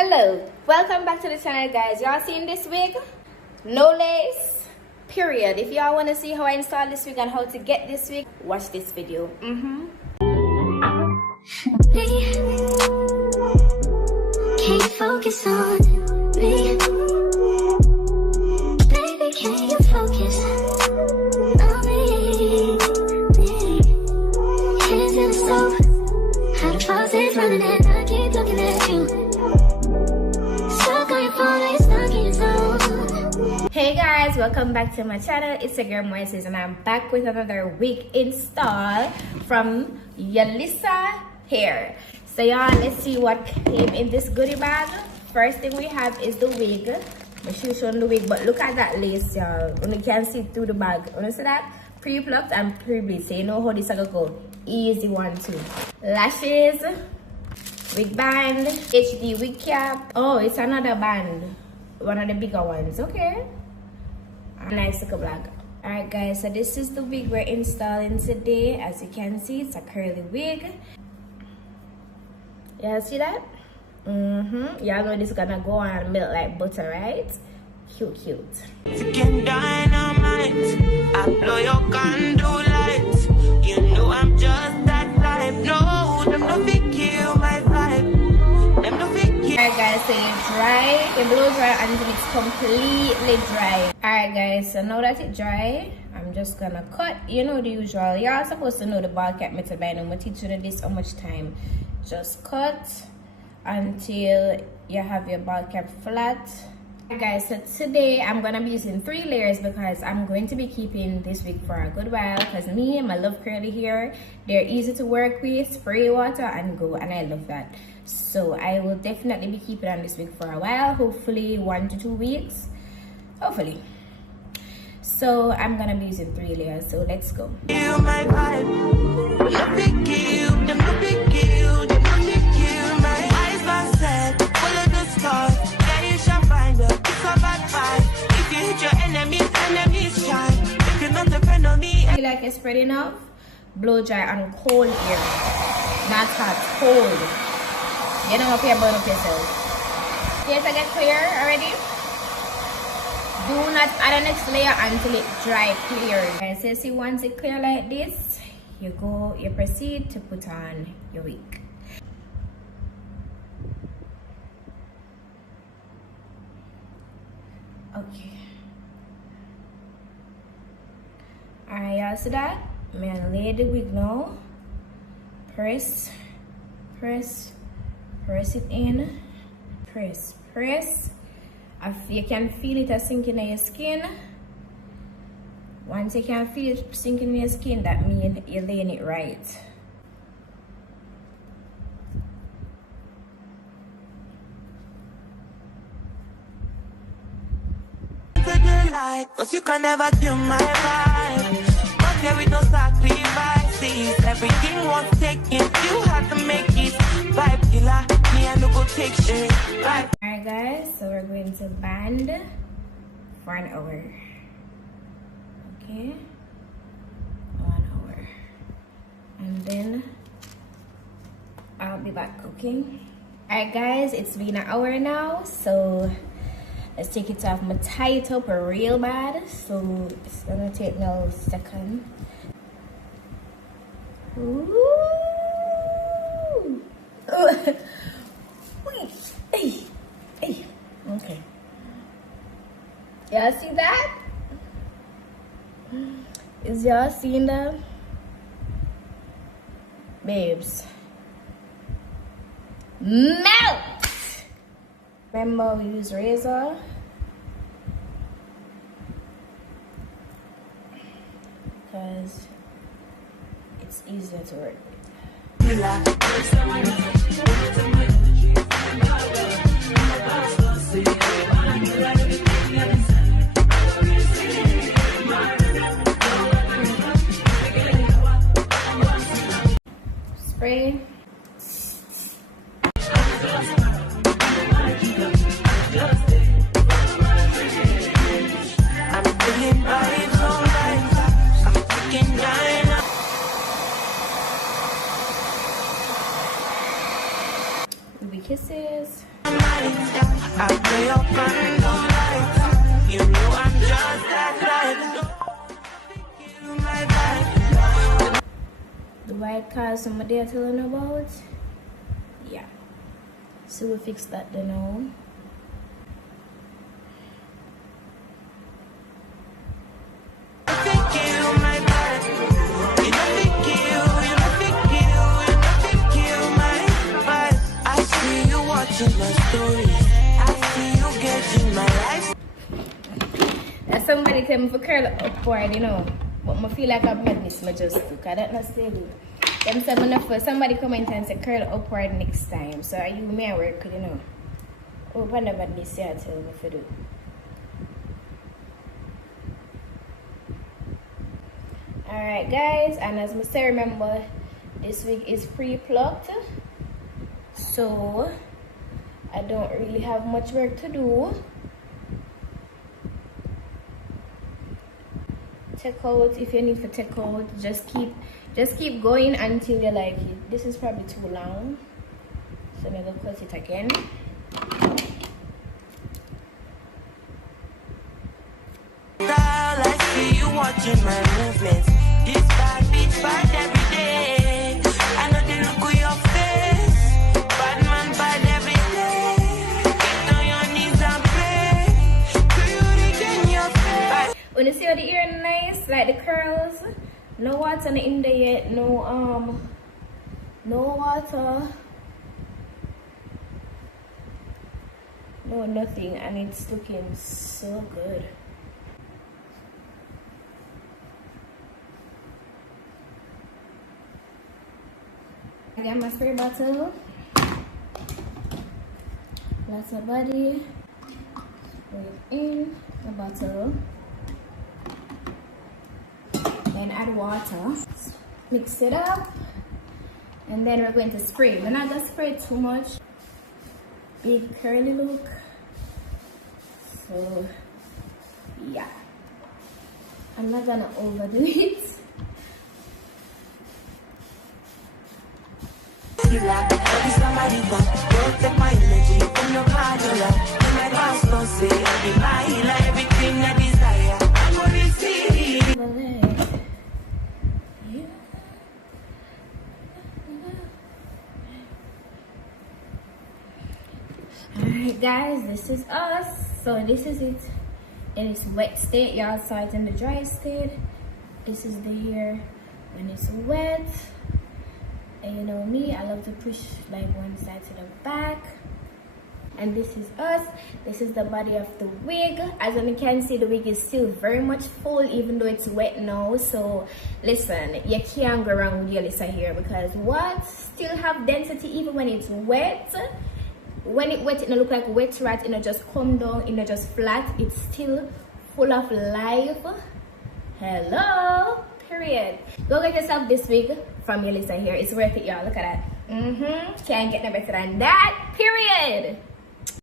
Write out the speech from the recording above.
Hello, welcome back to the channel, guys. Y'all seen this wig? No lace, period. If y'all want to see how I install this wig and how to get this wig, watch this video. Can you focus on me? Baby, can you focus on me? Hands in the stove, how the faucet's running and I keep looking at you. Stuck on your phone, it's stuck in your zone. Hey guys, welcome back to my channel. It's your girl Moises and I'm back with another wig install from Yolissa Hair. So y'all, let's see what came in this goodie bag. First thing we have is the wig. I'm showing the wig, but look at that lace, y'all. You can see through the bag. You see that? Pre-plucked and pre-bleached. So you know how this is gonna go. Easy one too. Lashes, wig band, HD wig cap. Oh, it's another band. One of the bigger ones. Okay. A nice little bag. Alright guys, so this is the wig we're installing today. As you can see, it's a curly wig. Y'all see that? Y'all know this is gonna go on and melt like butter, right? Cute. Chicken dynamite, I blow your candle lights. You know I'm just that type. No, them no fit kill my vibe. Them no fit kill. Alright guys, so you dry, you blow dry until it's completely dry. Alright guys, so now that it's dry, I'm just gonna cut. You know the usual. Y'all supposed to know the ball cap method by now. I'm gonna teach you this how much time. Just cut until you have your ball cap flat. Guys, so today I'm gonna be using 3 layers because I'm going to be keeping this wig for a good while. Because me and my love curly hair, they're easy to work with, spray water and go, and I love that. So I will definitely be keeping on this wig for a while, hopefully 1 to 2 weeks, hopefully. So I'm gonna be using 3 layers, so let's go. Kill my vibe. No fit kill, them no fit kill, them no fit kill. My eyes are set, full of the stars. Yeah, you shall find her. It's a bad vibe. If you hit your enemies shine. If you're not a friend of me. Feel like it's spread enough? Blow dry on cold air, not hot, cold. You don't want to burn up yourself. Yes, I get clear already. Do not add the next layer until it dry clear. Guys, so see, once it clear like this, you proceed to put on your wig. Okay. Alright, y'all see that? I'm gonna lay the wig now. Press it in. Press. If you can feel it sinking in your skin. Once you can feel it sinking in your skin, that means you're laying it right. Cause you can never kill my vibe. But there with no sacrifices. Everything was taken, you have to make it. Vibe killer, me and no go take shit. Right. Alright guys, so we're going to band for an hour. Okay, 1 hour, and then I'll be back cooking. Alright guys, it's been an hour now, so let's take it off. I'm gonna tie it up real bad, so it's gonna take now a second. Ooh. Okay. Y'all see that? Is y'all seeing that? Babes. Melt! Remember, we use razor. Because it's easier to work with. Spray. I'm feeling vibes on vibes. I'm taking dynamite. stay up and all night. You know I'm just that type. The white car somebody are telling about? Yeah. So we fix that then now. Somebody tell me for curl upward, you know, but I feel like I've made this, I just do, because that's not still good. Them say enough, somebody comment and say curl upward next time, so you may work, you know. Oh, I never this year, tell me if you do. Alright guys, and as I say, remember, this wig is pre-plucked, so I don't really have much work to do. Take out if you need to take out, just keep going until you like it. This is probably too long, so I'm gonna cut it again. I see you watching my movements. This bad bitch bad every day. I know the look of your face. Bad man bad every day. Get on your knees and pray. Do you regain your face? When you see how the ear nice, like the curls, no water in there yet, no water, no nothing, and it's looking so good. I got my spray bottle, lots of body, spray it in the bottle. Then add water, mix it up, and then we're going to spray. We're not gonna spray too much. Big curly look. So yeah, I'm not gonna overdo it. Somebody don't take my energy from your partner. My boss don't say I'll be my healer, everything I desire. I'm gonna receive. Alright guys, this is us. So this is it in its wet state. Y'all saw it in the dry state. This is the hair when it's wet. And you know me, I love to push like one side to the back. And this is us. This is the body of the wig. As you can see, the wig is still very much full even though it's wet now. So listen, you can't go wrong with Yolissa here, because what? Still have density even when it's wet. When it's wet, it don't look like wet rat, it don't just come down, it don't just flat. It's still full of life. Hello, period. Go get yourself this wig from Yolissa here. It's worth it, y'all. Look at that. Can't get no better than that, period.